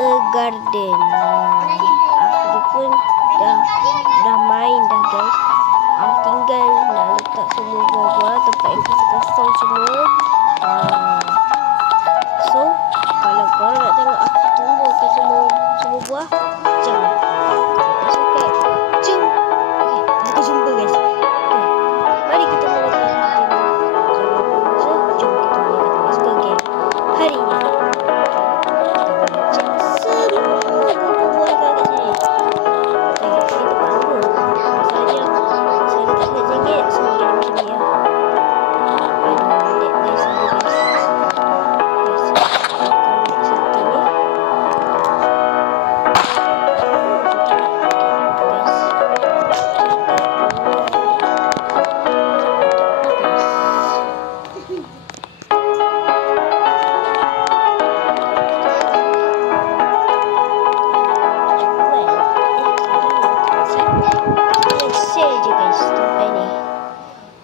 a garden. Aku pun dah main dah guys. Aku tinggal nak letak semua buah-buah tempat yang kosong semua. So kalau korang nak tengok aku tumbuhkan semua buah, jom. Okay, jom. Okay, kita jumpa guys. Okay, mari kita mulakan video ni. Jangan lupa, jom kita mulakan. Let's go gang. Hari ni kita nak cek semua buah-buah kat sini. Okay, kita bangga. Masalahnya saya letak RM1 so dia macam ni ya.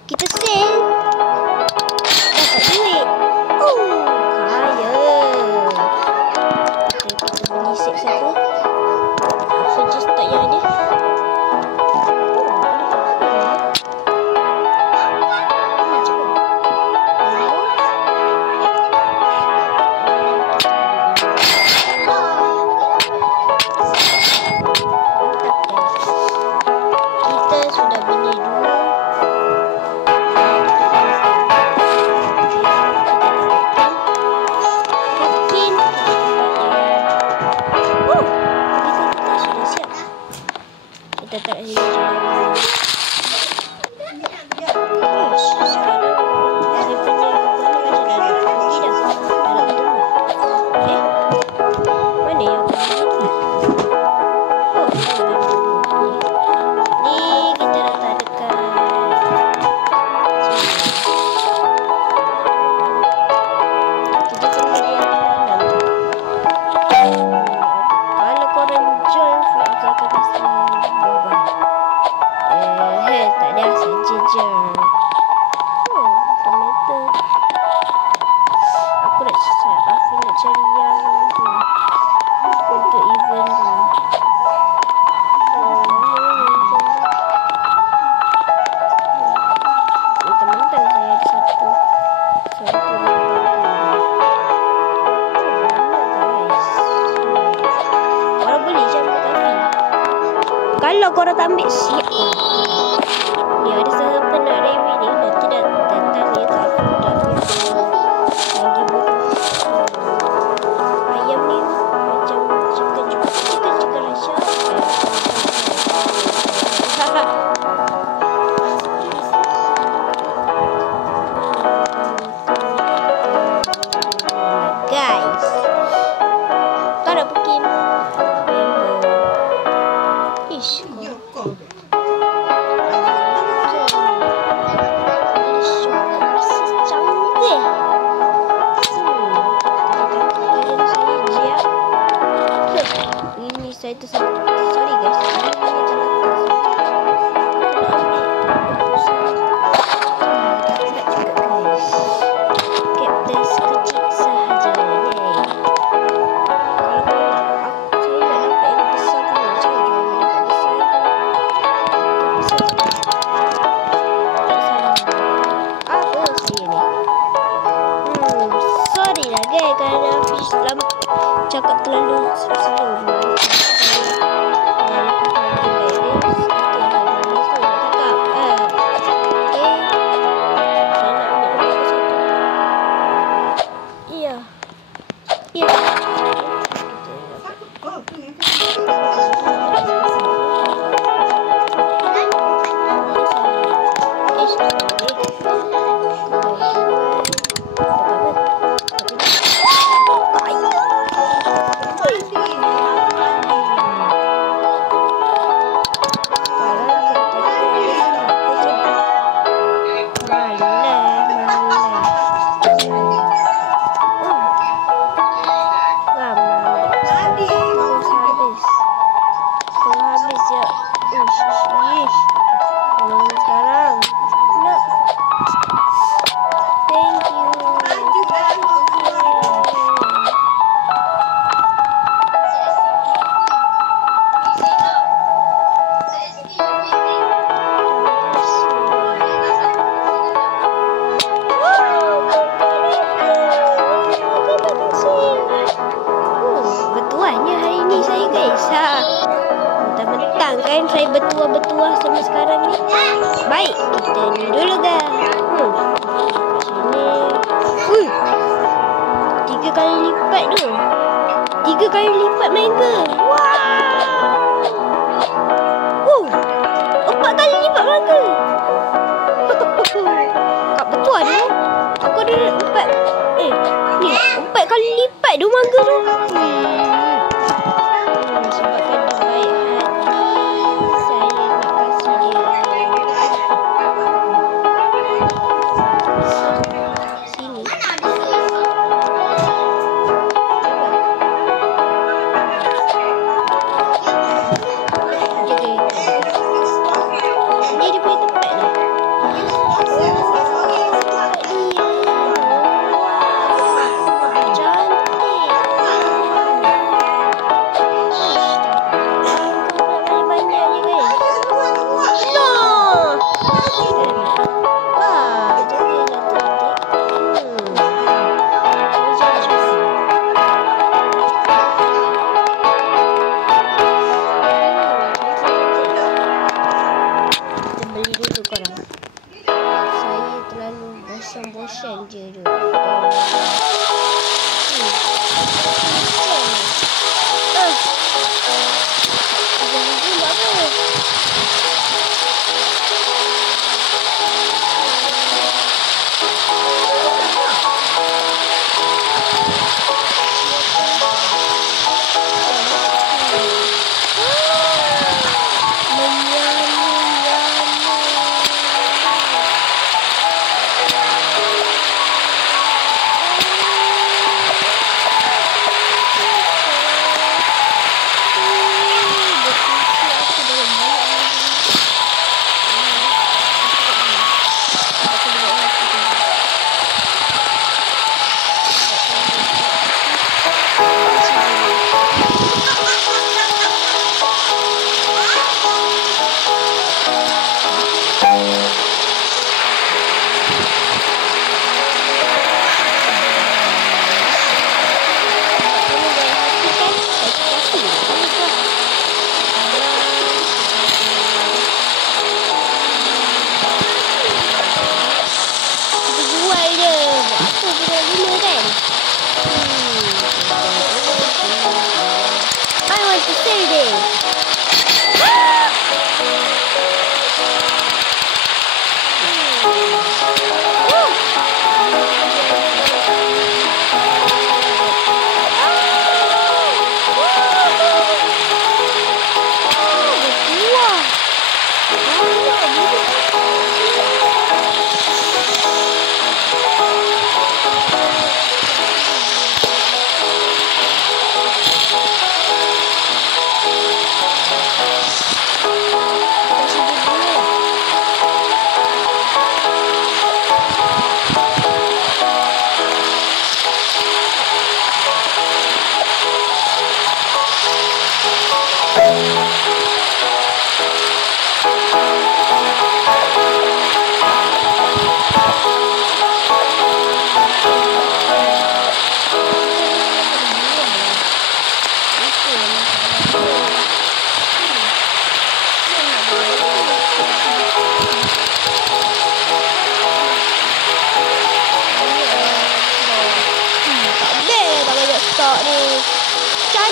Kita sell dapat duit. Kaya. Kita beli set satu. Apa je stok yang ada? Kita sudah beli dua. Kita tak ada jalan. Sekarang saya punya kepala macam dah ada pergi dah. Dah nak bertemu. Mana yang aku pergi? Ni kita letak dekat sini. Kita tunggu dia dalam tu. Kalau korang join free, aku akan kasi tak ada saja je. Tomato. Aku nak cari yang tu untuk event tu. Mentang-mentang saya ada satu korang boleh je ambil kafe. Kalau korang tak ambil, siap. Ni ada siapa nak review ni, nanti dah datang ni tak aku dah review lagi ayam ni macam chicken rasa. Guys, kau nak pergi ish saya tu sorry guys. Cactus kecil sahaja. Kalau saya nak dapat yang besar tu macam mana dapat besar apa saya ni? Sorry lah guys kerana fish cakap terlalu slow. bertuah-bertuah sama sekarang ni. Baik, kita ni dulu guys. Sini. 3 kali lipat tu. 3 kali lipat mega. Wow. 4 kali lipat mega. Kak bertuah dia. Aku ada 4. Ni 4 kali lipat tu manga tu. Sebabkan dia baik hati, saya nak kasih dia. Sini. Ni dia punya tempat ni. Bosan je tu.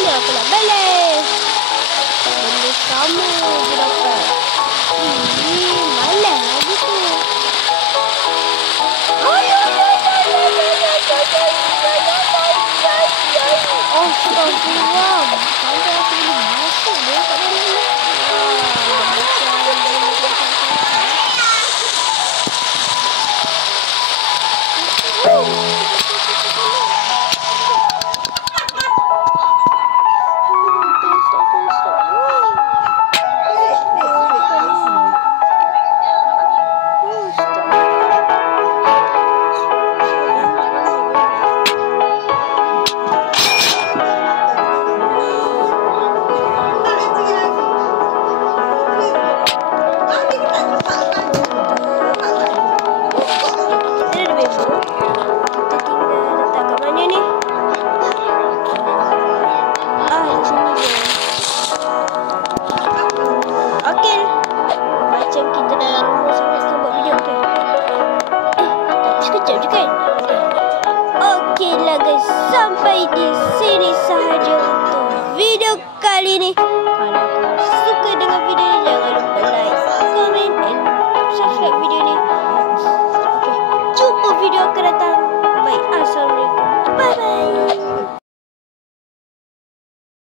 Aku nak balik. Benda sama je dapat. Malas lagi tu. Oh, astagfirullah. Sampai aku boleh masuk dia kat dalam ni. sampai di sini.